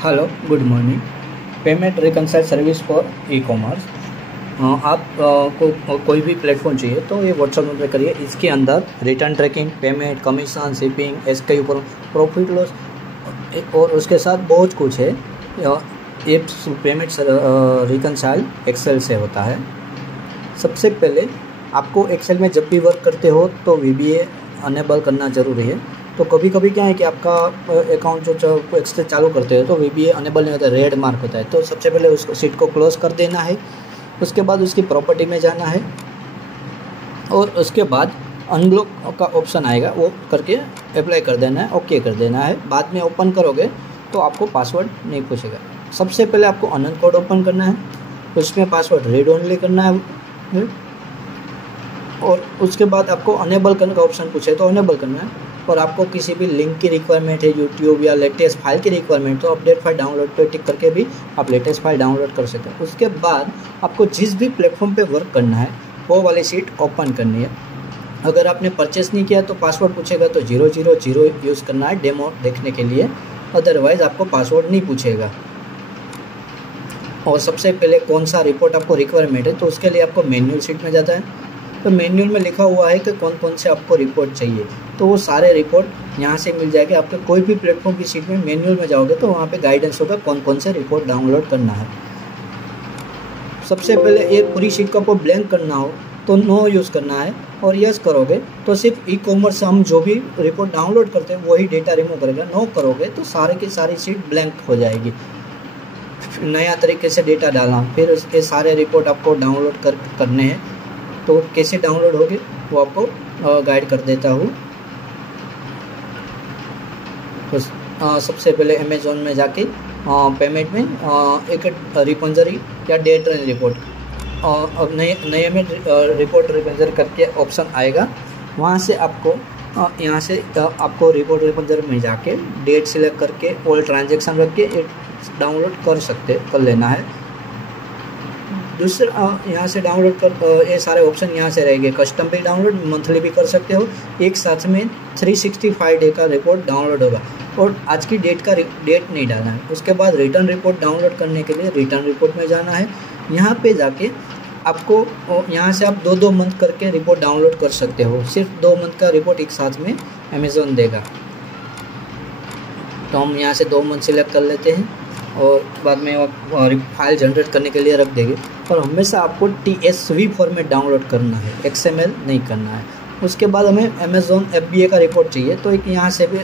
Hello, good morning. Payment reconcile service for e commerce. आप को कोई भी प्लेटफॉर्म चाहिए तो ये व्हाट्सएप में पे करिए। इसके अंदर return tracking, payment, commission, shipping, इसके ऊपर प्रॉफिट लॉस और उसके साथ बहुत कुछ है। ये पेमेंट रिकनसाइल एक्सेल से होता है। सबसे पहले आपको एक्सेल में जब भी वर्क करते हो तो VBA अनेबल करना ज़रूरी है। तो कभी कभी क्या है कि आपका अकाउंट जो एक्सेल चालू करते हो तो VBA अनेबल नहीं होता, रेड मार्क होता है। तो सबसे पहले उसको सीट को क्लोज कर देना है। उसके बाद उसकी प्रॉपर्टी में जाना है और उसके बाद अनब्लॉक का ऑप्शन आएगा, वो करके अप्लाई कर देना है, ओके कर देना है। बाद में ओपन करोगे तो आपको पासवर्ड नहीं पूछेगा। सबसे पहले आपको अनंत कोड ओपन करना है, उसमें पासवर्ड रीड ओनली करना है और उसके बाद आपको अनेबल करने का ऑप्शन पूछे तो अनेबल करना है। और आपको किसी भी लिंक की रिक्वायरमेंट है, यूट्यूब या लेटेस्ट फाइल की रिक्वायरमेंट, तो अपडेट फाइल डाउनलोड पे टिक करके भी आप लेटेस्ट फाइल डाउनलोड कर सकते हैं। उसके बाद आपको जिस भी प्लेटफॉर्म पे वर्क करना है वो वाली सीट ओपन करनी है। अगर आपने परचेस नहीं किया तो पासवर्ड पूछेगा तो 000 यूज़ करना है डेमो देखने के लिए, अदरवाइज़ आपको पासवर्ड नहीं पूछेगा। और सबसे पहले कौन सा रिपोर्ट आपको रिक्वायरमेंट है तो उसके लिए आपको मैन्युअल सीट में जाता है। तो मैन्युअल में लिखा हुआ है कि कौन कौन से आपको रिपोर्ट चाहिए, तो वो सारे रिपोर्ट यहाँ से मिल जाएंगे। आपके कोई भी प्लेटफॉर्म की सीट में मैन्युअल में जाओगे तो वहाँ पे गाइडेंस होगा कौन कौन से रिपोर्ट डाउनलोड करना है। सबसे पहले ये पूरी सीट को आपको ब्लैंक करना हो तो नो यूज़ करना है, और यस करोगे तो सिर्फ ई कॉमर्स हम जो भी रिपोर्ट डाउनलोड करते हैं वही डेटा रिमूव करेगा। नो करोगे तो सारे की सारी सीट ब्लैंक हो जाएगी। नया तरीके से डेटा डालना, फिर उसके सारे रिपोर्ट आपको डाउनलोड करने हैं। तो कैसे डाउनलोड होगी वो आपको गाइड कर देता हूँ। तो सबसे पहले अमेज़ॉन में जाके पेमेंट में एक रिपंजरी या डेट रिपोर्ट, अब नए में रिपोर्ट रिपंजर करके ऑप्शन आएगा। वहाँ से आपको यहाँ से आपको रिपोर्ट रिपंजर में जाके डेट सिलेक्ट करके ऑल ट्रांजेक्शन रख के डाउनलोड कर लेना है। दूसरा यहाँ से डाउनलोड कर ये सारे ऑप्शन यहाँ से रहेंगे। कस्टम भी डाउनलोड, मंथली भी कर सकते हो। एक साथ में 365 डे का रिपोर्ट डाउनलोड होगा और आज की डेट नहीं डालना है। उसके बाद रिटर्न रिपोर्ट डाउनलोड करने के लिए रिटर्न रिपोर्ट में जाना है। यहाँ पे जाके आपको यहाँ से आप 2-2 मंथ करके रिपोर्ट डाउनलोड कर सकते हो। सिर्फ 2 मंथ का रिपोर्ट एक साथ में अमेज़ॉन देगा। तो हम यहाँ से 2 मंथ सिलेक्ट कर लेते हैं और बाद में फाइल जनरेट करने के लिए रख देंगे। और हमेशा आपको TSV फॉर्मेट डाउनलोड करना है, XML नहीं करना है। उसके बाद हमें अमेज़ॉन FBA का रिपोर्ट चाहिए तो एक यहाँ से भी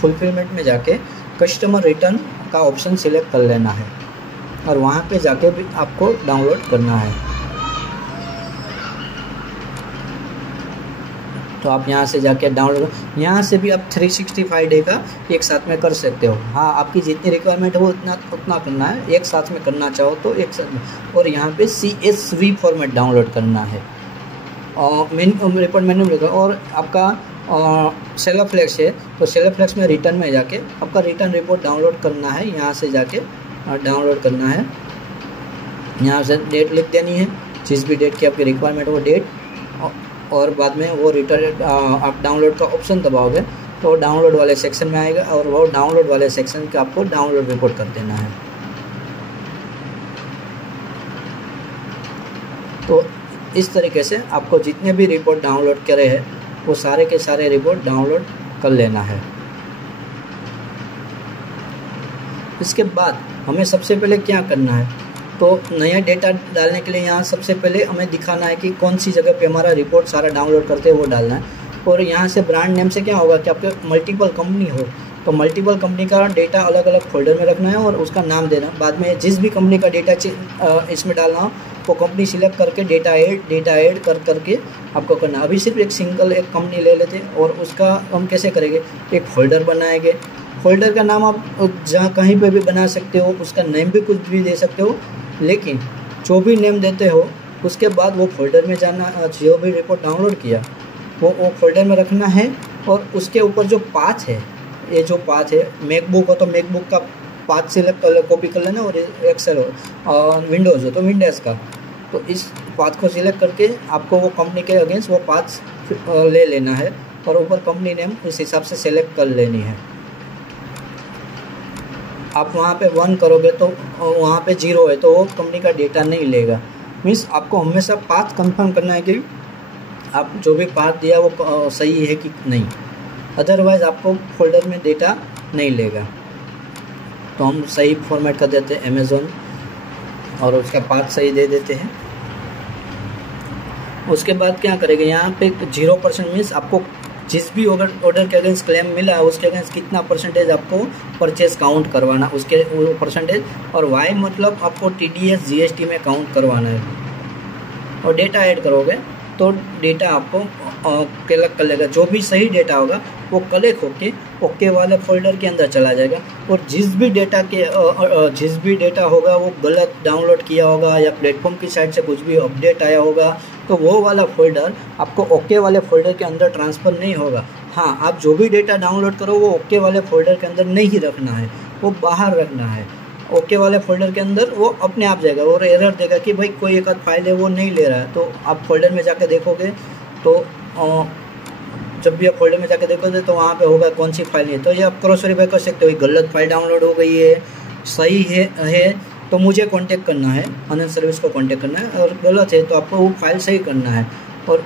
फुलफिलमेंट में जाके कस्टमर रिटर्न का ऑप्शन सिलेक्ट कर लेना है और वहाँ पे जाके भी आपको डाउनलोड करना है। तो आप यहाँ से जाके डाउनलोड, यहाँ से भी आप 365 डे का एक साथ में कर सकते हो। हाँ, आपकी जितनी रिक्वायरमेंट हो उतना करना है। एक साथ में करना चाहो तो एक साथ में। और यहाँ पे CSV फॉर्मेट डाउनलोड करना है और रिपोर्ट मेन्यू मिलेगा। और आपका सेलोफ्लेक्स है तो सेलोफ्लेक्स में रिटर्न में जाके आपका रिटर्न रिपोर्ट डाउनलोड करना है। यहाँ से जाके डाउनलोड करना है। यहाँ से डेट लिख देनी है, जिस भी डेट की आपकी रिक्वायरमेंट हो वो डेट, और बाद में वो रिटर्न आप डाउनलोड का ऑप्शन दबाओगे तो डाउनलोड वाले सेक्शन में आएगा और वो डाउनलोड वाले सेक्शन का आपको डाउनलोड रिपोर्ट कर देना है। तो इस तरीके से आपको जितने भी रिपोर्ट डाउनलोड करे हैं वो सारे के सारे रिपोर्ट डाउनलोड कर लेना है। इसके बाद हमें सबसे पहले क्या करना है, तो नया डेटा डालने के लिए यहाँ सबसे पहले हमें दिखाना है कि कौन सी जगह पे हमारा रिपोर्ट सारा डाउनलोड करते हैं वो डालना है। और यहाँ से ब्रांड नेम से क्या होगा कि आपके मल्टीपल कंपनी हो तो मल्टीपल कंपनी का डेटा अलग अलग फोल्डर में रखना है और उसका नाम देना। बाद में जिस भी कंपनी का डेटा इसमें डालना हो वो कंपनी सिलेक्ट करके डेटा ऐड करके आपको करना। अभी सिर्फ एक कंपनी ले लेते और उसका हम कैसे करेंगे, एक फोल्डर बनाएंगे। फोल्डर का नाम आप जहाँ कहीं पे भी बना सकते हो, उसका नेम भी कुछ भी दे सकते हो, लेकिन जो भी नेम देते हो उसके बाद वो फोल्डर में जाना, जो भी रिपोर्ट डाउनलोड किया वो फोल्डर में रखना है। और उसके ऊपर जो पाथ है, ये जो पाथ है, मैकबुक हो तो मैकबुक का पाथ सिलेक्ट कॉपी कर लेना, और एक्सेल हो और विंडोज़ हो तो विंडोज़ का, तो इस पाथ को सिलेक्ट करके आपको वो कंपनी के अगेंस्ट वो पाथ ले लेना है और ऊपर कंपनी नेम उस हिसाब से सेलेक्ट कर लेनी है। आप वहाँ पे 1 करोगे तो वहाँ पे 0 है तो वो कंपनी का डेटा नहीं लेगा। मीन्स आपको हमेशा पाथ कंफर्म करना है कि आप जो भी पाथ दिया वो सही है कि नहीं, अदरवाइज़ आपको फोल्डर में डेटा नहीं लेगा। तो हम सही फॉर्मेट कर देते हैं अमेज़ॉन और उसका पाथ सही दे देते हैं। उसके बाद क्या करेंगे, यहाँ पे 0% मीन्स आपको जिस भी ऑर्डर के अगेंस्ट क्लेम मिला है उसके अगेंस्ट कितना परसेंटेज आपको परचेज काउंट करवाना, उसके वो परसेंटेज, और वाई मतलब आपको TDS GST में काउंट करवाना है। और डेटा ऐड करोगे तो डेटा आपको कलेक्ट कर लेगा। जो भी सही डेटा होगा वो कलेक्ट होके ओके वाले फोल्डर के अंदर चला जाएगा। और जिस भी डेटा होगा वो गलत डाउनलोड किया होगा या प्लेटफॉर्म की साइड से कुछ भी अपडेट आया होगा तो वो वाला फोल्डर आपको ओके वाले फोल्डर के अंदर ट्रांसफ़र नहीं होगा। हाँ, आप जो भी डेटा डाउनलोड करो वो ओके वाले फोल्डर के अंदर नहीं रखना है, वो बाहर रखना है। ओके वाले फोल्डर के अंदर वो अपने आप जाएगा और एरर देगा कि भाई कोई एक आध फाइल है वो नहीं ले रहा है। तो आप फोल्डर में जाकर देखोगे तो जब भी आप फोल्डर में जाकर देखोगे तो वहाँ पे होगा कौन सी फाइल है। तो ये आप क्रॉस वेरीफाई कर सकते हो, गलत फाइल डाउनलोड हो गई है, सही है तो मुझे कांटेक्ट करना है, अनंत सर्विस को कांटेक्ट करना है, और गलत है तो आपको वो फाइल सही करना है, और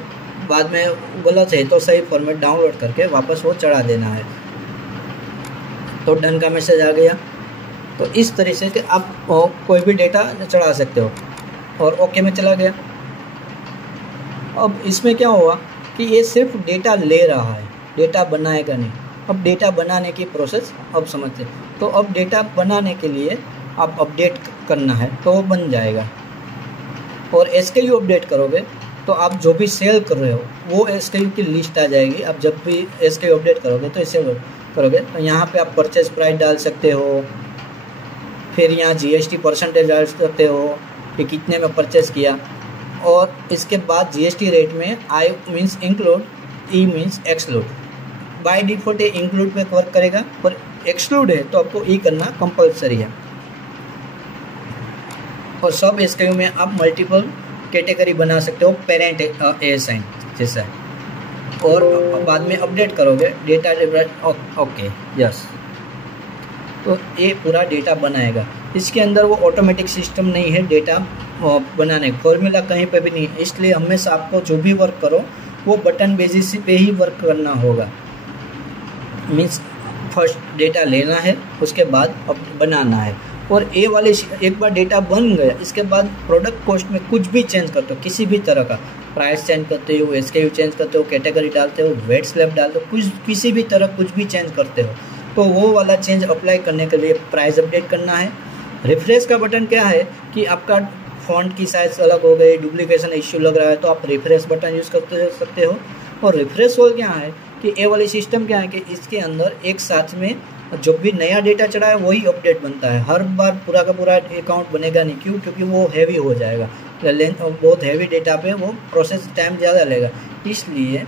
बाद में गलत है तो सही फॉर्मेट डाउनलोड करके वापस वो चढ़ा देना है। तो डन का मैसेज आ गया। तो इस तरह से कि आप कोई भी डेटा चढ़ा सकते हो और ओके में चला गया। अब इसमें क्या हुआ कि ये सिर्फ डेटा ले रहा है, डेटा बनाएगा नहीं। अब डेटा बनाने की प्रोसेस अब समझते हैं। तो अब डेटा बनाने के लिए आप अपडेट करना है तो वो बन जाएगा, और SKU अपडेट करोगे तो आप जो भी सेल कर रहे हो वो SKU की लिस्ट आ जाएगी। आप जब भी SKU अपडेट करोगे तो इसे करोगे तो यहाँ पे आप परचेज प्राइस डाल सकते हो, फिर यहाँ GST परसेंटेज डाल सकते हो कि कितने में परचेज किया, और इसके बाद GST रेट में I means include, E means exclude. By default ये इंक्लूड पे वर्क करेगा, पर एक्सक्लूड है तो आपको E करना कंपलसरी है। और सब SKU में आप मल्टीपल कैटेगरी बना सकते हो, पेरेंट ASIN जैसा, और बाद में अपडेट करोगे डेटा ओके यस, तो ये पूरा डेटा बनाएगा। इसके अंदर वो ऑटोमेटिक सिस्टम नहीं है डेटा बनाने, फॉर्मूला कहीं पे भी नहीं है, इसलिए हमेशा आपको जो भी वर्क करो वो बटन बेसिस पे ही वर्क करना होगा। मीन्स फर्स्ट डेटा लेना है, उसके बाद अब बनाना है। और ए वाले एक बार डेटा बन गया, इसके बाद प्रोडक्ट कॉस्ट में कुछ भी चेंज करते हो, किसी भी तरह का प्राइस चेंज करते हो, SKU चेंज करते हो, कैटेगरी डालते हो, वेट स्लैब डालते हो, कुछ किसी भी तरह कुछ भी चेंज करते हो, तो वो वाला चेंज अप्लाई करने के लिए प्राइस अपडेट करना है। रिफ्रेश का बटन क्या है कि आपका फॉन्ट की साइज अलग हो गई, डुप्लीकेशन इश्यू लग रहा है तो आप रिफ्रेश बटन यूज़ करते सकते हो। और रिफ्रेश होल क्या है कि ये वाली सिस्टम क्या है कि इसके अंदर एक साथ में जो भी नया डेटा चढ़ा है वही अपडेट बनता है। हर बार पूरा का पूरा अकाउंट बनेगा नहीं, क्यों? क्योंकि वो हैवी हो जाएगा, लेंथ बहुत हैवी डेटा पे वो प्रोसेस टाइम ज़्यादा लेगा। इसलिए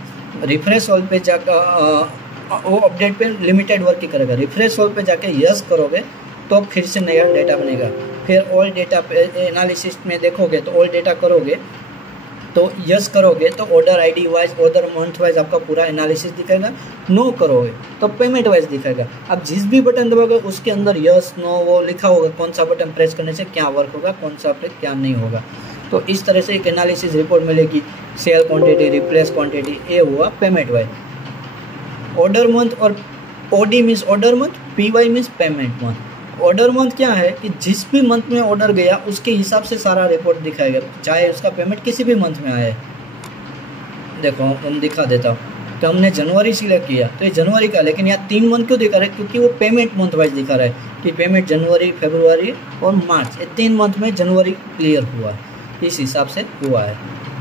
रिफ्रेश ऑल पे जाकर वो अपडेट पे लिमिटेड वर्क ही करेगा। रिफ्रेश ऑल पे जाके यस करोगे तो फिर से नया डेटा बनेगा। फिर ऑल डेटा पे एनालिसिस में देखोगे तो ऑल डेटा करोगे तो यस करोगे तो order ID wise, order month wise आपका पूरा एनालिसिस दिखाएगा। नो करोगे तो पेमेंट वाइज दिखाएगा। आप जिस भी बटन दबाओगे उसके अंदर यस नो वो लिखा होगा, कौन सा बटन प्रेस करने से क्या वर्क होगा, कौन सा पे क्या नहीं होगा। तो इस तरह से एक एनालिसिस रिपोर्ट मिलेगी। सेल क्वांटिटी, रिप्लेस क्वांटिटी, ये हुआ पेमेंट वाइज। ऑर्डर मंथ और OD means order month, PY means payment month. Order month क्या है कि जिस भी मंथ में ऑर्डर गया उसके हिसाब से सारा रिपोर्ट दिखाएगा, चाहे उसका पेमेंट किसी भी मंथ में आए। देखो हम दिखा देता हूँ तो हमने जनवरी सिलेक्ट किया तो ये जनवरी का, लेकिन यहाँ 3 मंथ क्यों दिखा रहा है? क्योंकि वो पेमेंट मंथ वाइज दिखा रहा है कि पेमेंट जनवरी, फरवरी और मार्च, ये 3 मंथ में जनवरी क्लियर हुआ है, इस हिसाब से हुआ है।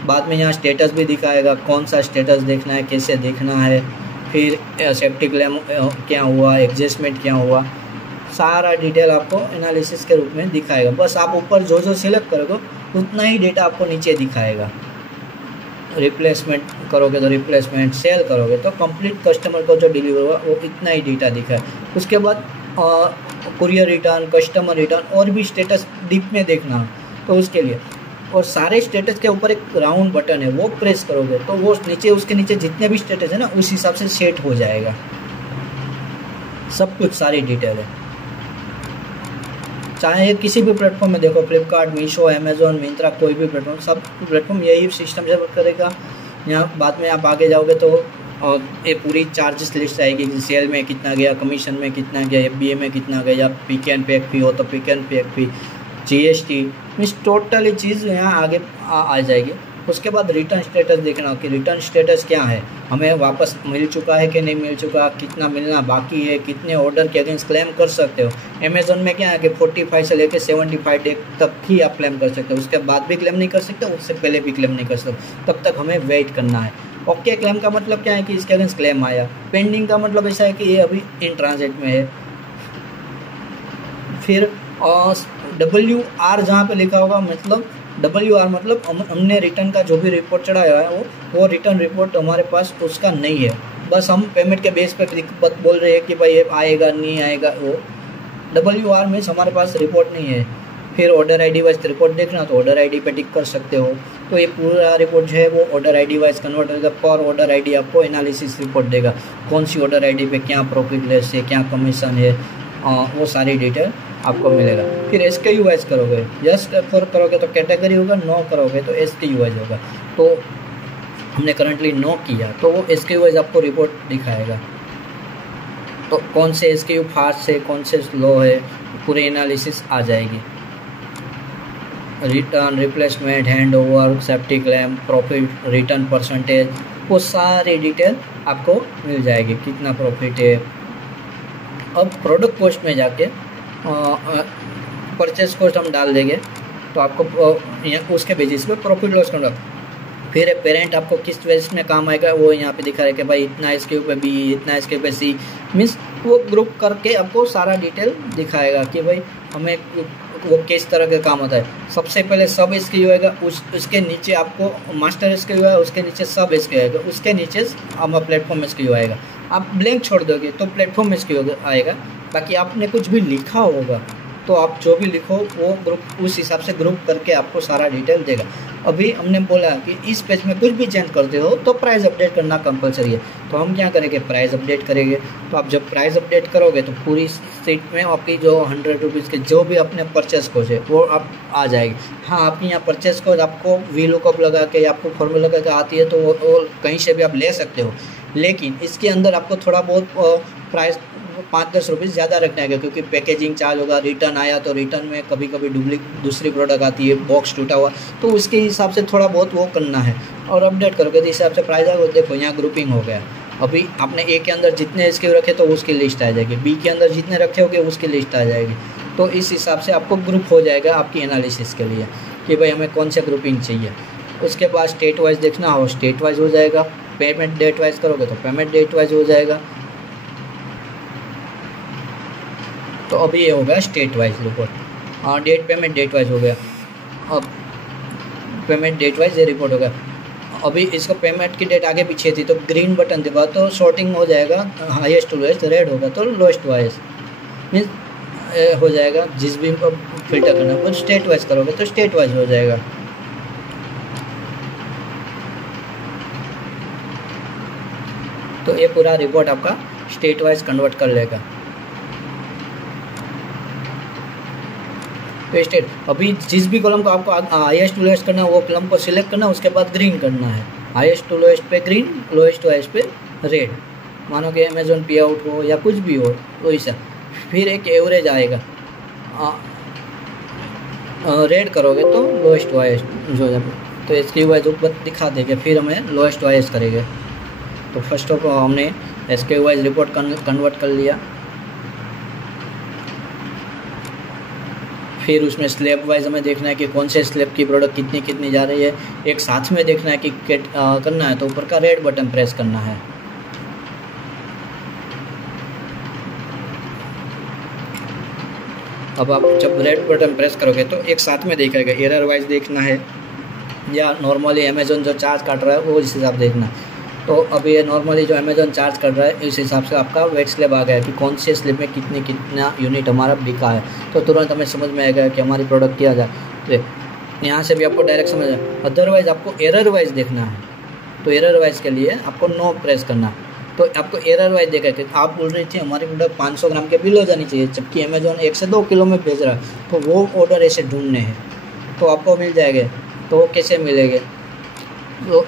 बाद में यहाँ स्टेटस भी दिखाएगा, कौन सा स्टेटस देखना है, कैसे देखना है, फिर सेफ्टी क्लेम क्या हुआ, एडजस्टमेंट क्या हुआ, सारा डिटेल आपको एनालिसिस के रूप में दिखाएगा। बस आप ऊपर जो जो सिलेक्ट करोगे उतना ही डेटा आपको नीचे दिखाएगा। रिप्लेसमेंट करोगे तो रिप्लेसमेंट, सेल करोगे तो कंप्लीट कस्टमर को जो डिलीवर हुआ वो इतना ही डेटा दिखाए। उसके बाद कुरियर रिटर्न, कस्टमर रिटर्न और भी स्टेटस डीप में देखना तो उसके लिए, और सारे स्टेटस के ऊपर एक राउंड बटन है वो प्रेस करोगे तो वो नीचे, उसके नीचे जितने भी स्टेटस है ना उस हिसाब से सेट हो जाएगा। सब कुछ सारी डिटेल है। चाहे किसी भी प्लेटफॉर्म में देखो, फ्लिपकार्ट, मीशो, अमेजोन, मिंत्रा, कोई भी प्लेटफॉर्म, सब प्लेटफॉर्म यही सिस्टम से वर्क करेगा। यहाँ बाद में आप आगे जाओगे तो ये पूरी चार्जेस लिस्ट आएगी कि सेल में कितना गया, कमीशन में कितना गया, FBA में कितना गया, पिक एंड पैक फी हो तो pick and pack fee, GST, means totally चीज़ यहाँ आगे आ जाएगी। उसके बाद रिटर्न स्टेटस देखना कि रिटर्न स्टेटस क्या है, हमें वापस मिल चुका है कि नहीं मिल चुका, कितना मिलना बाकी है, कितने ऑर्डर के अगेंस्ट क्लेम कर सकते हो। अमेजोन में क्या है कि 45 से लेकर 75 डे तक ही आप क्लेम कर सकते हो, उसके बाद भी क्लेम नहीं कर सकते, उससे पहले भी क्लेम नहीं कर सकते, तब तक हमें वेट करना है। ओके क्लेम का मतलब क्या है कि इसके अगेंस्ट क्लेम आया। पेंडिंग का मतलब ऐसा है कि ये अभी इन ट्रांजिट में है। फिर WR जहाँ पे लिखा होगा, मतलब WR मतलब हमने रिटर्न का जो भी रिपोर्ट चढ़ाया है वो रिटर्न रिपोर्ट हमारे पास उसका नहीं है, बस हम पेमेंट के बेस पे बोल रहे हैं कि भाई ये आएगा नहीं आएगा। वो WR मीन्स हमारे पास रिपोर्ट नहीं है। फिर ऑर्डर ID वाइज रिपोर्ट देखना तो ऑर्डर ID पे टिक कर सकते हो। तो ये पूरा रिपोर्ट जो है वो ऑर्डर ID वाइज कन्वर्ट होगा। पर ऑर्डर ID आपको एनालिसिस रिपोर्ट देगा, कौन सी ऑर्डर ID पे क्या प्रॉफिट लेस है, क्या कमीशन है, वो सारी डिटेल आपको मिलेगा। फिर SKU वाइज करोगे, यस फॉर करोगे तो कैटेगरी होगा, नो करोगे तो SKU वाइज होगा। तो हमने करंटली नो किया तो वो SKU वाइज आपको रिपोर्ट दिखाएगा। तो कौन से SKU फास्ट है, कौन से स्लो है, पूरी एनालिसिस आ जाएगी। Return, replacement, hand over, safety claim, profit, return percentage, वो सारी डिटेल आपको मिल जाएगी, कितना प्रॉफिट है। अब प्रोडक्ट कॉस्ट में जाके परचेस कॉस्ट हम डाल देंगे तो आपको उसके बेसिस पे प्रॉफिट लॉस करना। फिर पेरेंट आपको किस बेसिस में काम आएगा वो यहाँ पे दिखा रहे कि भाई इतना SKU पे B, इतना SKU पे C, मीन्स वो ग्रुप करके आपको सारा डिटेल दिखाएगा कि भाई हमें वो किस तरह का काम होता है। सबसे पहले सब SKU आएगा, उसके नीचे आपको मास्टर SKU है, उसके नीचे सब SKU आएगा, उसके नीचे हमारा प्लेटफॉर्म SKU आएगा। आप ब्लैंक छोड़ दोगे तो प्लेटफॉर्म SKU आएगा। बाकी आपने कुछ भी लिखा होगा तो आप जो भी लिखो वो ग्रुप उस हिसाब से ग्रुप करके आपको सारा डिटेल देगा। अभी हमने बोला कि इस पेज में कुछ भी चेंज करते हो तो प्राइस अपडेट करना कंपलसरी है। तो हम क्या करेंगे, प्राइस अपडेट करेंगे। तो आप जब प्राइस अपडेट करोगे तो पूरी सीट में आपकी जो 100 रुपीज़ के जो भी अपने परचेस कोड है वो आप आ जाएगी। हाँ, आपकी यहाँ परचेस कोड आपको VLOOKUP लगा के आपको फॉर्मूला लगा के आती है तो वो कहीं से भी आप ले सकते हो, लेकिन इसके अंदर आपको थोड़ा बहुत प्राइस 5-10 रुपये ज़्यादा रखना है, क्योंकि पैकेजिंग चार्ज होगा। रिटर्न आया तो रिटर्न में कभी कभी दूसरी प्रोडक्ट आती है, बॉक्स टूटा हुआ, तो उसके हिसाब से थोड़ा बहुत वो करना है। और अपडेट करोगे तो इस हिसाब से प्राइस आएगा। देखो यहाँ ग्रुपिंग हो गया। अभी आपने A के अंदर जितने SKU रखे तो उसकी लिस्ट आ जाएगी, B के अंदर जितने रखे होगे उसकी लिस्ट आ जाएगी। तो इस हिसाब से आपको ग्रुप हो जाएगा आपकी एनालिसिस के लिए कि भाई हमें कौन सा ग्रुपिंग चाहिए। उसके बाद स्टेट वाइज देखना हो, स्टेट वाइज हो जाएगा। पेमेंट डेट वाइज करोगे तो पेमेंट डेट वाइज हो जाएगा। तो अभी ये हो गया state wise report. Date payment date wise हो गया। अब पेमेंट डेट वाइज ये रिपोर्ट हो गया। अभी इसको पेमेंट की डेट आगे पीछे थी तो ग्रीन बटन दबा तो शॉर्टिंग हो जाएगा, हाईएस्ट टू लोएस्ट। रेड होगा तो लोएस्ट टू हाईएस्ट मीन्स हो जाएगा। जिस भी फिल्टर करना है स्टेट वाइज करोगे तो स्टेट वाइज हो जाएगा। तो ये पूरा रिपोर्ट आपका स्टेट वाइज कन्वर्ट कर लेगा। तो स्टेट अभी जिस भी कॉलम को आपको हाईएस्ट टू लोएस्ट करना है वो कॉलम को सिलेक्ट करना है, उसके बाद ग्रीन करना है। हाईएस्ट टू लोएस्ट पे ग्रीन, लोएस्ट टू हाईएस्ट पे रेड। मानो कि अमेजोन पे आउट हो या कुछ भी हो तो ऐसा। फिर एक एवरेज आएगा, रेड करोगे तो लोएस्ट टू हाईएस्ट जो है तो इसकी वाइज ऊपर दिखा देंगे। फिर हमें लोएस्ट टू हाईएस्ट करेंगे। तो फर्स्ट ऑफ ऑल हमने SKU वाइज रिपोर्ट कन्वर्ट कर लिया। फिर उसमें स्लैब वाइज हमें देखना है कि कौन से स्लैब की प्रोडक्ट कितनी जा रही है। एक साथ में देखना है कि करना है तो ऊपर का रेड बटन प्रेस करना है। अब आप जब रेड बटन प्रेस करोगे तो एक साथ में देखेगा। एरर वाइज देखना है या नॉर्मली अमेजोन जो चार्ज काट रहा है वो इस हिसाब से देखना है। तो अभी ये नॉर्मली जो अमेजोन चार्ज कर रहा है इस हिसाब से आपका वेट स्लैब आ गया कि कौन से स्लैब में कितना यूनिट हमारा बिका है। तो तुरंत हमें समझ में आएगा कि हमारी प्रोडक्ट क्या जाए। तो यहाँ से भी आपको डायरेक्ट समझ आए। अदरवाइज़ आपको एरर वाइज देखना है तो एरर वाइज के लिए आपको नो प्रेस करना। तो आपको एरर वाइज देखा कि आप बोल रहे थे हमारी प्रोडक्ट 500 ग्राम के बिलो जानी चाहिए, जबकि अमेजोन 1 से 2 किलो में भेज रहा है, तो वो ऑर्डर ऐसे ढूंढने हैं तो आपको मिल जाएंगे। तो कैसे मिलेंगे? तो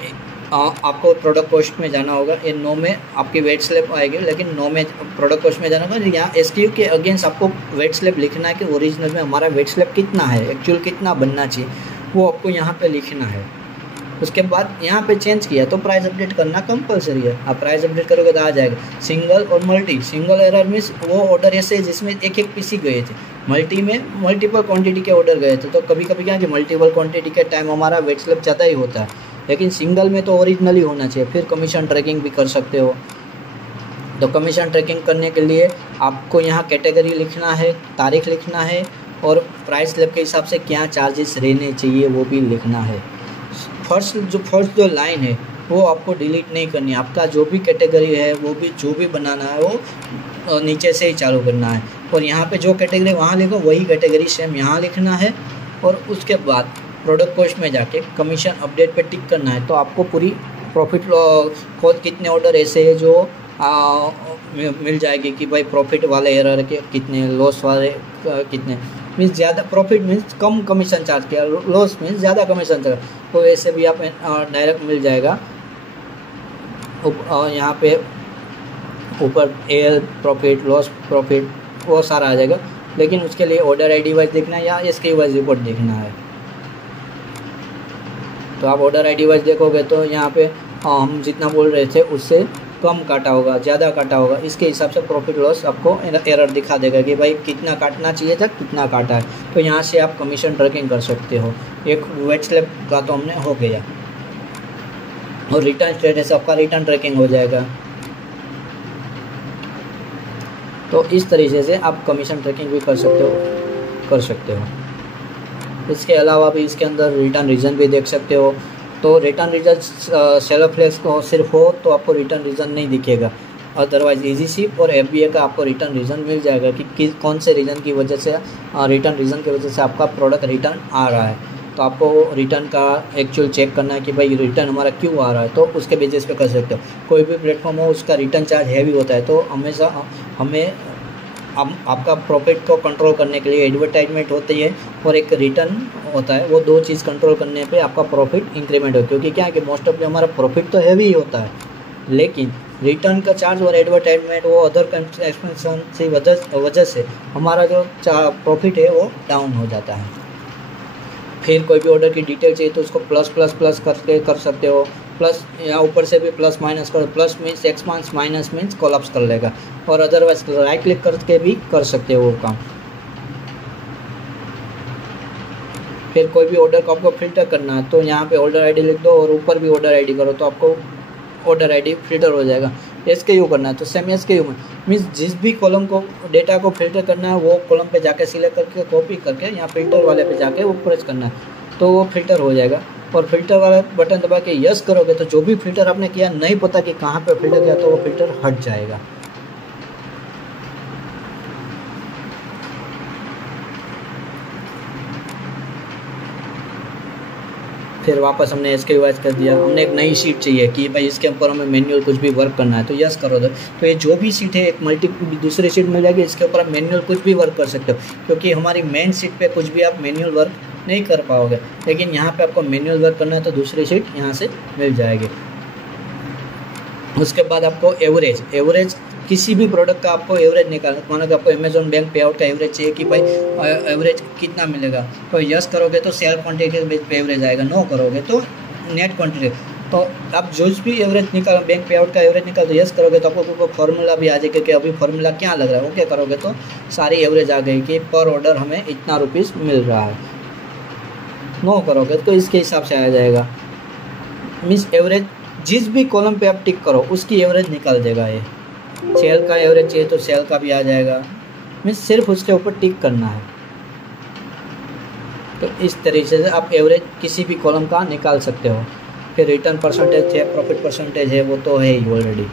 आपको प्रोडक्ट कॉस्ट में जाना होगा, ये 9 में आपकी वेट स्लिप आएगी, लेकिन 9 में प्रोडक्ट कॉस्ट में जाना होगा। यहाँ SKU के अगेंस्ट आपको वेट स्लिप लिखना है कि ओरिजिनल में हमारा वेट स्लिप कितना है, एक्चुअल कितना बनना चाहिए, वो आपको यहाँ पे लिखना है। उसके बाद यहाँ पे चेंज किया तो प्राइस अपडेट करना कंपलसरी है। आप प्राइस अपडेट करोगे तो आ जाएगा। सिंगल और मल्टी, सिंगल एरर मीन्स वो ऑर्डर ऐसे जिसमें एक पीसी गए थे, मल्टी में मल्टीपल क्वांटिटी के ऑर्डर गए थे। तो कभी कभी क्या कि मल्टीपल क्वांटिटी के टाइम हमारा वेट स्लिप ज़्यादा ही होता है, लेकिन सिंगल में तो ओरिजिनल ही होना चाहिए। फिर कमीशन ट्रैकिंग भी कर सकते हो। तो कमीशन ट्रैकिंग करने के लिए आपको यहाँ कैटेगरी लिखना है, तारीख लिखना है, और प्राइस स्लिप के हिसाब से क्या चार्जेस रहने चाहिए वो भी लिखना है। फर्स्ट जो लाइन है वो आपको डिलीट नहीं करनी है। आपका जो भी कैटेगरी है वो भी जो भी बनाना है वो नीचे से ही चालू करना है, और यहाँ पे जो कैटेगरी वहाँ लिखो वही कैटेगरी सेम यहाँ लिखना है। और उसके बाद प्रोडक्ट कॉस्ट में जाके कमीशन अपडेट पे टिक करना है। तो आपको पूरी प्रॉफिट खुद कितने ऑर्डर ऐसे है जो मिल जाएगी कि भाई प्रॉफिट वाले एरर के कितने, लॉस वाले कितने, मीन्स ज़्यादा प्रॉफिट मीन्स कम कमीशन चार्ज किया, लॉस मीन्स ज़्यादा कमीशन चार्ज, तो ऐसे भी आप डायरेक्ट मिल जाएगा। यहाँ पे ऊपर एल प्रॉफिट, लॉस प्रॉफिट, वो सारा आ जाएगा। लेकिन उसके लिए ऑर्डर ID वाइज देखना है या SKU वाइज रिपोर्ट देखना है। तो आप ऑर्डर ID वाइज देखोगे तो यहाँ पे हम जितना बोल रहे थे उससे कम काटा होगा, ज़्यादा काटा होगा, इसके हिसाब से प्रॉफिट लॉस आपको एरर दिखा देगा कि भाई कितना काटना चाहिए था, कितना काटा है। तो यहाँ से आप कमीशन ट्रैकिंग कर सकते हो। एक वेट स्लिप का तो हमने हो गया, और रिटर्न स्टेटस आपका रिटर्न ट्रैकिंग हो जाएगा। तो इस तरीके से आप कमीशन ट्रैकिंग भी कर सकते हो। इसके अलावा भी इसके अंदर रिटर्न रीज़न भी देख सकते हो। तो रिटर्न रीज़न सेलर फ्लेक्स को सिर्फ हो तो आपको रिटर्न रीज़न नहीं दिखेगा, अदरवाइज इजी शिप और FBA का आपको रिटर्न रीज़न मिल जाएगा कि कौन से रीज़न की वजह से, रिटर्न रीज़न की वजह से आपका प्रोडक्ट रिटर्न आ रहा है। तो आपको रिटर्न का एक्चुअल चेक करना है कि भाई रिटर्न हमारा क्यों आ रहा है, तो उसके बेसिस पे कर सकते हो। कोई भी प्लेटफॉर्म हो उसका रिटर्न चार्ज हैवी होता है, तो हमेशा हमें आपका प्रॉफिट को कंट्रोल करने के लिए एडवर्टाइजमेंट होती है और एक रिटर्न होता है। वो 2 चीज़ कंट्रोल करने पे आपका प्रॉफिट इंक्रीमेंट हो, क्योंकि क्या है कि मोस्ट ऑफ हमारा प्रॉफिट तो हैवी ही होता है, लेकिन रिटर्न का चार्ज और एडवर्टाइजमेंट वो अदर एक्सपेंशन की वजह से हमारा जो प्रॉफिट है वो डाउन हो जाता है। फिर कोई भी ऑर्डर की डिटेल चाहिए तो उसको प्लस करके कर सकते हो। प्लस या ऊपर से भी प्लस माइनस करो, plus means expanse, minus means collapse कर लेगा, और अदरवाइज राइट क्लिक करके भी कर सकते हो वो काम। फिर कोई भी ऑर्डर को आपको फिल्टर करना है तो यहाँ पे ऑर्डर ID लिख दो और ऊपर भी ऑर्डर ID करो, तो आपको ऑर्डर ID फिल्टर हो जाएगा। SKU करना है तो सेम SKU में मीन्स जिस भी कॉलम को डेटा को फिल्टर करना है वो कॉलम पे जाके सिलेक्ट करके कॉपी करके यहाँ फिल्टर वाले पे जाके वो प्रेस करना है, तो वो फिल्टर हो जाएगा। और फिल्टर वाला बटन दबा के यस करोगे तो जो भी फिल्टर आपने किया नहीं पता कि कहाँ पे फिल्टर किया, तो वो फिल्टर हट जाएगा। फिर वापस हमने SKU वाइज कर दिया। हमने एक नई शीट चाहिए कि भाई इसके ऊपर हमें मैनुअल कुछ भी वर्क करना है, तो यस करो। तो ये जो भी शीट है एक दूसरी शीट मिल जाएगी, इसके ऊपर आप मैनुअल कुछ भी वर्क कर सकते हो, क्योंकि हमारी मेन शीट पे कुछ भी आप मैनुअल वर्क नहीं कर पाओगे। लेकिन यहाँ पे आपको मैनुअल वर्क करना है तो दूसरी शीट यहाँ से मिल जाएगी। उसके बाद आपको एवरेज किसी भी प्रोडक्ट का आपको एवरेज निकालना, मानो कि आपको अमेजोन बैंक पे आउट का एवरेज चाहिए कि भाई एवरेज कितना मिलेगा, तो यस करोगे तो सेल क्वांटिटी के बेस पे एवरेज आएगा, नो करोगे तो नेट क्वांटिटी। तो आप जो भी एवरेज निकालो, बैंक पे आउट का एवरेज निकाल दो, यस करोगे तो आपको फॉर्मूला भी आ जाएगा कि अभी फॉर्मूला क्या लग रहा है, ओके करोगे तो सारी एवरेज आ गई कि पर ऑर्डर हमें इतना रुपीज़ मिल रहा है। नो करोगे तो इसके हिसाब से आ जाएगा। मीन्स एवरेज जिस भी कॉलम पे आप टिक करो उसकी एवरेज निकल देगा। ये सेल का एवरेज चाहिए तो सेल का भी आ जाएगा। मीन्स सिर्फ उसके ऊपर टिक करना है। तो इस तरीके से आप एवरेज किसी भी कॉलम का निकाल सकते हो। फिर रिटर्न परसेंटेज है, प्रॉफिट परसेंटेज है, वो तो है ही ऑलरेडी।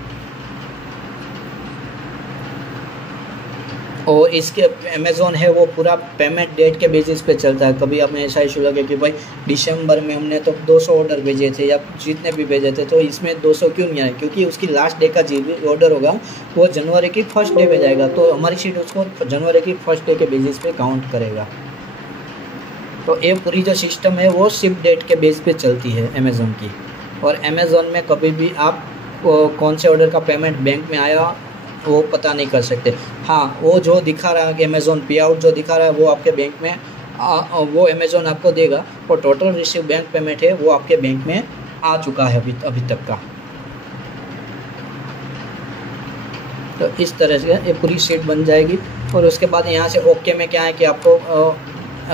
और इसके अमेज़ोन है वो पूरा पेमेंट डेट के बेसिस पे चलता है। कभी हमें ऐसा इशू लगे कि भाई दिसंबर में हमने तो 200 ऑर्डर भेजे थे या जितने भी भेजे थे, तो इसमें 200 क्यों नहीं आए, क्योंकि उसकी लास्ट डे का जो भी ऑर्डर होगा वो जनवरी की फर्स्ट डे पे जाएगा, तो हमारी शीट उसको जनवरी की फर्स्ट डे के बेसिस पे काउंट करेगा। तो ये पूरी जो सिस्टम है वो शिप डेट के बेस पे चलती है अमेज़ोन की। और अमेज़ोन में कभी भी आप कौन से ऑर्डर का पेमेंट बैंक में आया वो पता नहीं कर सकते। हाँ, वो जो दिखा रहा है कि अमेज़ोन पे आउट जो दिखा रहा है वो आपके बैंक में वो अमेज़ोन आपको देगा, और टोटल रिसीव बैंक पेमेंट है वो आपके बैंक में आ चुका है अभी तक का। तो इस तरह से ये पूरी शीट बन जाएगी। और उसके बाद यहाँ से ओके में क्या है कि आपको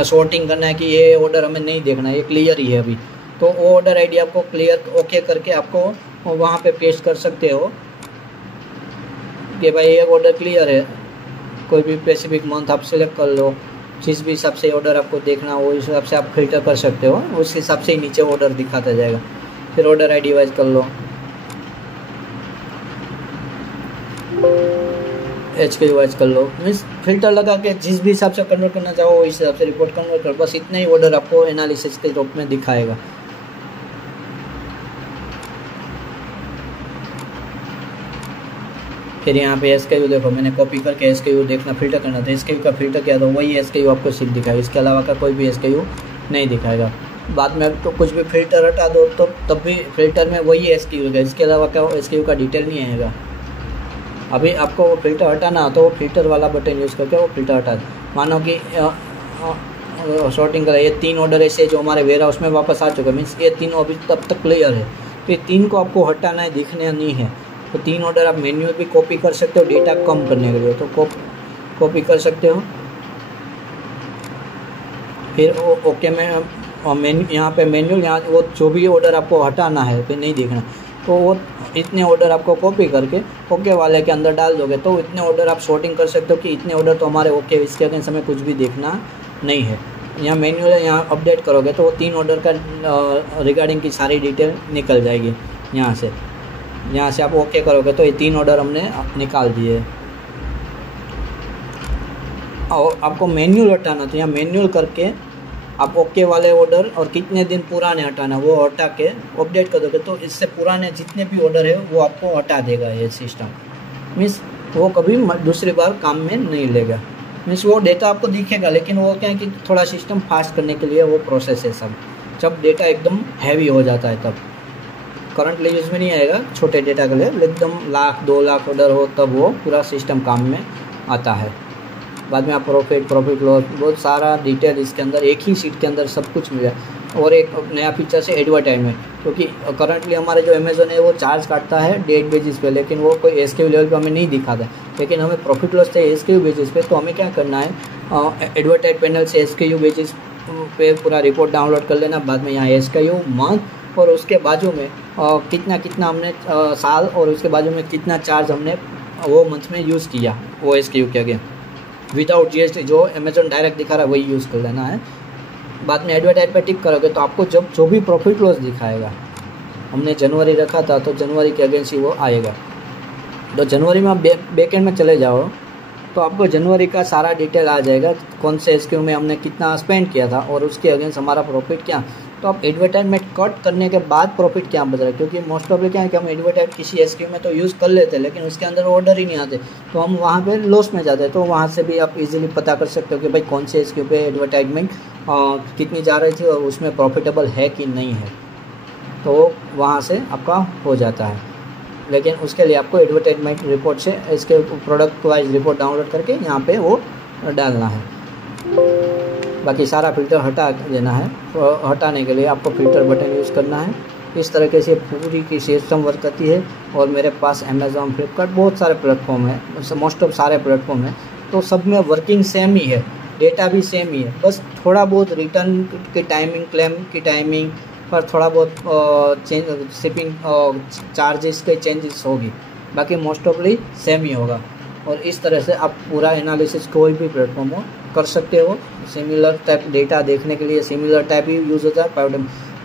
सॉर्टिंग करना है कि ये ऑर्डर हमें नहीं देखना है, ये क्लियर ही है अभी, तो वो ऑर्डर आईडी आपको क्लियर ओके करके आपको वहाँ पे पेस्ट कर सकते हो कि भाई ये ऑर्डर क्लियर है। कोई भी स्पेसिफिक मंथ आप सिलेक्ट कर लो, जिस भी हिसाब से ऑर्डर आपको देखना हो उस हिसाब से आप फिल्टर कर सकते हो, उस हिसाब से ही नीचे ऑर्डर दिखाता जाएगा। फिर ऑर्डर आईडी वाइज कर लो, HKU वाइज कर लो, मीन्स फिल्टर लगा के जिस भी हिसाब से कन्वर्ट करना चाहो उस हिसाब से रिपोर्ट कन्वर्ट कर, बस इतना ही ऑर्डर आपको एनालिसिस के रूप में दिखाएगा। फिर यहाँ पे SKU देखो, मैंने कॉपी करके SKU देखना फिल्टर करना था, SKU का फिल्टर किया तो वही SKU आपको सिर्फ दिखाएगा, इसके अलावा का कोई भी SKU नहीं दिखाएगा। बाद में तो कुछ भी फिल्टर हटा दो तो तब भी फिल्टर में वही SKU होगा, इसके अलावा का SKU का डिटेल नहीं आएगा। अभी आपको वो फिल्टर हटाना हो तो वो फिल्टर वाला बटन यूज़ करके वो फिल्टर हटा दो। मानो कि सॉर्टिंग करा, ये 3 ऑर्डर ऐसे जो हमारे वेयर हाउस में वापस आ चुके, मीन्स ये 3 अभी तब तक क्लियर है, तो ये 3 को आपको हटाना है, दिखने नहीं है। तो 3 ऑर्डर आप मैन्युअल भी कॉपी कर सकते हो डेटा कम करने के लिए, तो कॉपी कर सकते हो। फिर ओके में यहाँ पे मैन्युअल, यहाँ वो जो भी ऑर्डर आपको हटाना है फिर नहीं देखना, तो वो इतने ऑर्डर आपको कॉपी करके ओके वाले के अंदर डाल दोगे तो इतने ऑर्डर आप सॉर्टिंग कर सकते हो कि इतने ऑर्डर तो हमारे ओके, इसके अगेंस्ट हमें कुछ भी देखना नहीं है। यहाँ मेन्यू यहाँ अपडेट करोगे तो वो 3 ऑर्डर का रिगार्डिंग की सारी डिटेल निकल जाएगी। यहाँ से आप ओके करोगे तो ये 3 ऑर्डर हमने निकाल दिए। और आपको मैन्युअल हटाना, तो यहाँ मैन्युअल करके आप ओके वाले ऑर्डर और कितने दिन पुराने हटाना वो हटा के अपडेट कर दोगे तो इससे पुराने जितने भी ऑर्डर है वो आपको हटा देगा ये सिस्टम। मीन्स वो कभी दूसरी बार काम में नहीं लेगा। मीन्स वो डेटा आपको दिखेगा, लेकिन वो क्या है कि थोड़ा सिस्टम फास्ट करने के लिए वो प्रोसेस है सब। जब डेटा एकदम हैवी हो जाता है तब करंटली यूज में नहीं आएगा, छोटे डेटा के लिए एकदम 1 लाख 2 लाख ऑर्डर हो तब वो पूरा सिस्टम काम में आता है। बाद में आप प्रॉफिट लॉस बहुत सारा डिटेल इसके अंदर एक ही शीट के अंदर सब कुछ मिला। और एक नया फीचर से एडवर्टाइजमेंट, क्योंकि करंटली हमारे जो अमेज़न है वो चार्ज काटता है डेट बेसिस पे, लेकिन वो कोई SKU लेवल पे हमें नहीं दिखाता। लेकिन हमें प्रॉफिट लॉस चाहिए SKU बेसिस पे, तो हमें क्या करना है, एडवर्टाइज पैनल से SKU बेसिस पे पूरा रिपोर्ट डाउनलोड कर लेना। बाद में यहाँ SKU मंथ और उसके बाजू में कितना हमने साल और उसके बाजू में कितना चार्ज हमने वो मंथ में यूज़ किया वो SKU के आगे विदाउट GST जो अमेज़न डायरेक्ट दिखा रहा है वही यूज़ कर लेना है। बाद में एडवर्टाइज पे टिक करोगे तो आपको जब जो भी प्रॉफिट लॉस दिखाएगा, हमने जनवरी रखा था तो जनवरी के अगेंस्ट ही वो आएगा। तो जनवरी में आप बैकएंड में चले जाओ तो आपको जनवरी का सारा डिटेल आ जाएगा, कौन से SKU में हमने कितना स्पेंड किया था और उसके अगेंस्ट हमारा प्रॉफिट क्या। तो आप एडवर्टाइजमेंट कट करने के बाद प्रॉफिट क्या बच रहा है, क्योंकि मोस्ट ऑफ क्या है कि हम एडवर्टाइज किसी SKU में तो यूज़ कर लेते हैं लेकिन उसके अंदर ऑर्डर ही नहीं आते, तो हम वहाँ पे लॉस में जाते हैं। तो वहाँ से भी आप इजीली पता कर सकते हो कि भाई कौन से SKU पे एडवर्टाइजमेंट कितनी जा रही थी और उसमें प्रॉफिटेबल है कि नहीं है, तो वहाँ से आपका हो जाता है। लेकिन उसके लिए आपको एडवर्टाइजमेंट रिपोर्ट से इसके प्रोडक्ट वाइज रिपोर्ट डाउनलोड करके यहाँ पे वो डालना है। बाकी सारा फिल्टर हटा देना है, तो हटाने के लिए आपको फिल्टर बटन यूज़ करना है। इस तरीके से पूरी की सिस्टम वर्क करती है। और मेरे पास अमेज़ॉन, फ्लिपकार्ट बहुत सारे प्लेटफॉर्म है, मोस्ट ऑफ सारे प्लेटफॉर्म है, तो सब में वर्किंग सेम ही है, डेटा भी सेम ही है, बस थोड़ा बहुत रिटर्न की टाइमिंग, क्लेम की टाइमिंग पर थोड़ा बहुत शिपिंग चार्जेस के चेंजेस होगी, बाकी मोस्ट ऑफली सेम ही होगा। और इस तरह से आप पूरा एनालिसिस कोई भी प्लेटफॉर्म हो कर सकते हो। सिमिलर टाइप डेटा देखने के लिए सिमिलर टाइप ही यूज़ होता है,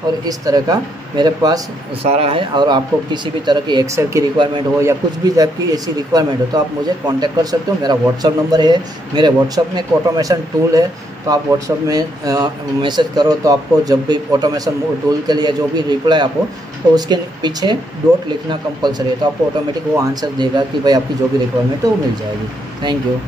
और इस तरह का मेरे पास सारा है। और आपको किसी भी तरह की एक्सेल की रिक्वायरमेंट हो या कुछ भी टाइप की ऐसी रिक्वायरमेंट हो तो आप मुझे कांटेक्ट कर सकते हो। मेरा व्हाट्सअप नंबर है, मेरे व्हाट्सअप में एक ऑटोमेशन टूल है, तो आप व्हाट्सअप में मैसेज करो तो आपको जब भी ऑटोमेशन टूल के लिए जो भी रिप्लाई आपको, तो उसके पीछे डॉट लिखना कंपलसरी है, तो आपको ऑटोमेटिक वो आंसर देगा कि भाई आपकी जो भी रिक्वायरमेंट है वो मिल जाएगी। Thank you.